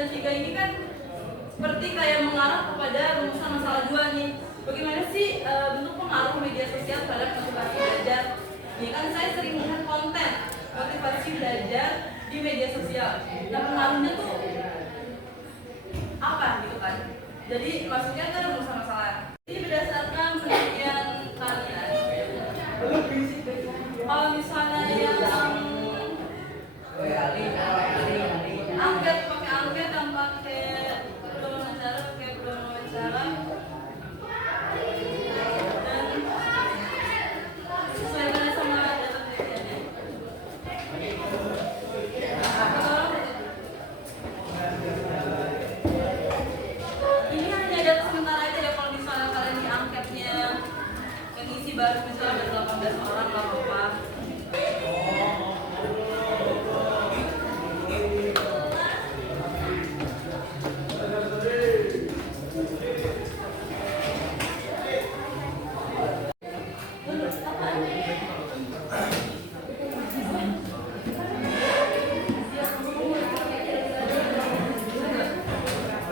dan 3 ini kan seperti kayak mengarah kepada rumusan masalah 2 nih. Bagaimana sih bentuk pengaruh media sosial terhadap motivasi belajar? Ini kan saya sering melihat konten motivasi belajar di media sosial. Nah, pengaruhnya tuh apa gitu kan? Jadi maksudnya kan rumusan masalah. Ini berdasarkan penelitian kalian. Kalau misalnya yang angket pakai angket dan pakai pedoman wawancara dan sesuaikan sama data penelitiannya. Ini hanya data sementara aja ya. Kalau misalnya kalian di angketnya yang isi baru misalnya ada 18 orang nggak apa-apa.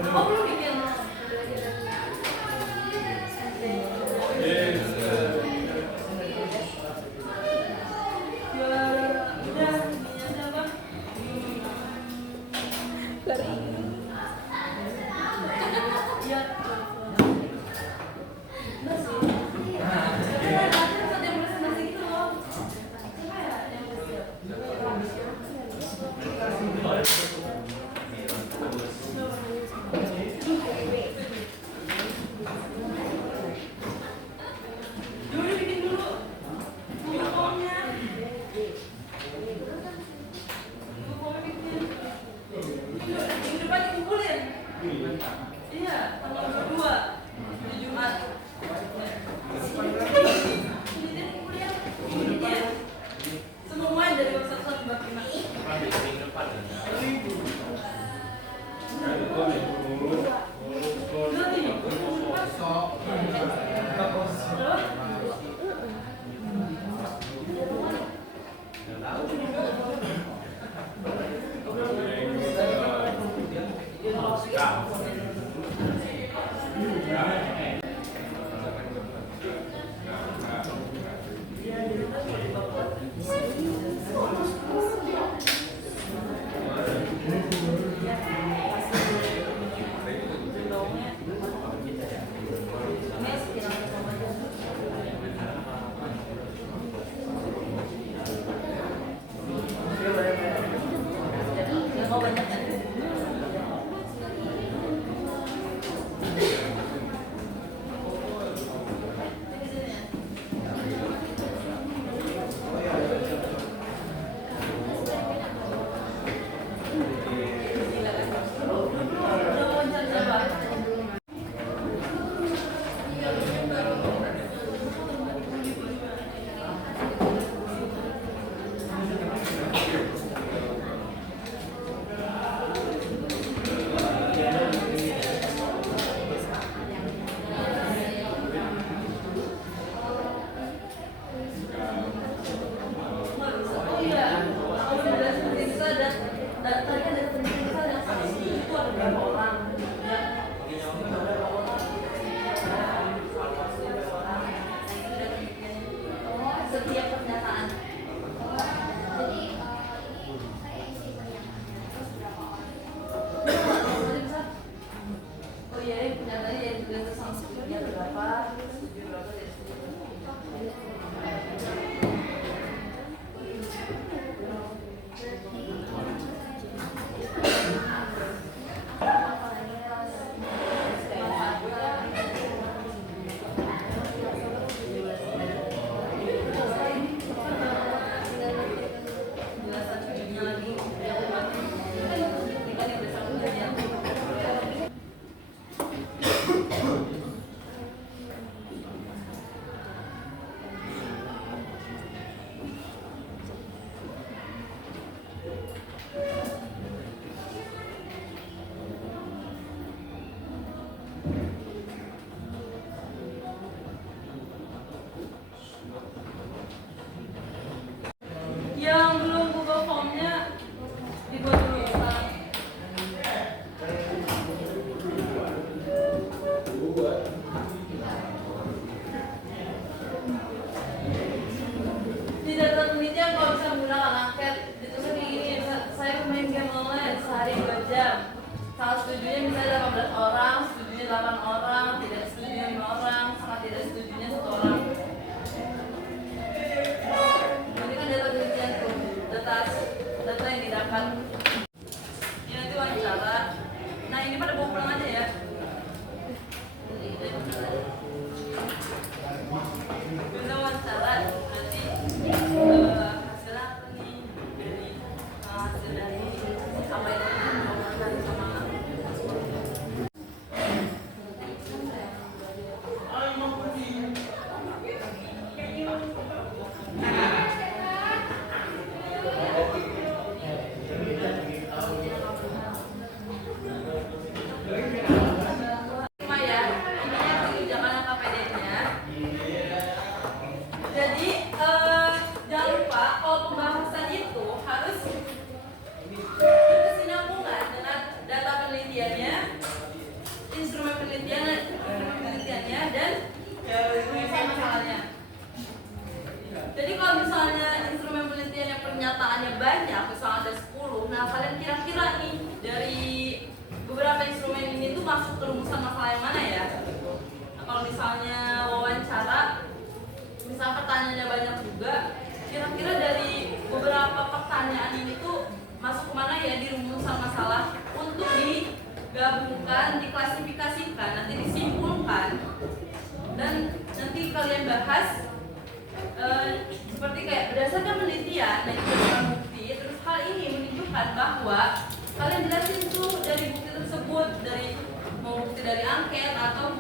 Oh, belum bikin. setujunya misalnya 18 orang, setujunya 8 orang, tidak setujunya 5 orang, sangat tidak setujunya 1 orang. Ini kan data penelitian tuh, data yang didapat. Ini nanti wawancara. Nah ini pada bawa pulang aja ya. Kita wawancara nanti hasil apa nih dari hasil dari apa yang dilakukan sama Jadi kalau misalnya instrumen penelitian yang pernyataannya banyak, misalnya ada 10, nah kalian kira-kira nih dari beberapa instrumen ini tuh masuk ke rumusan masalah yang mana ya? Nah, kalau misalnya wawancara, misal pertanyaannya banyak juga, kira-kira dari beberapa pertanyaan ini tuh masuk kemana ya di rumusan masalah untuk digabungkan, diklasifikasikan, nanti disimpulkan, dan nanti kalian bahas seperti kayak berdasarkan penelitian dan juga bukti. Terus hal ini menunjukkan bahwa kalian jelasin tuh dari bukti tersebut, dari mau bukti dari angket atau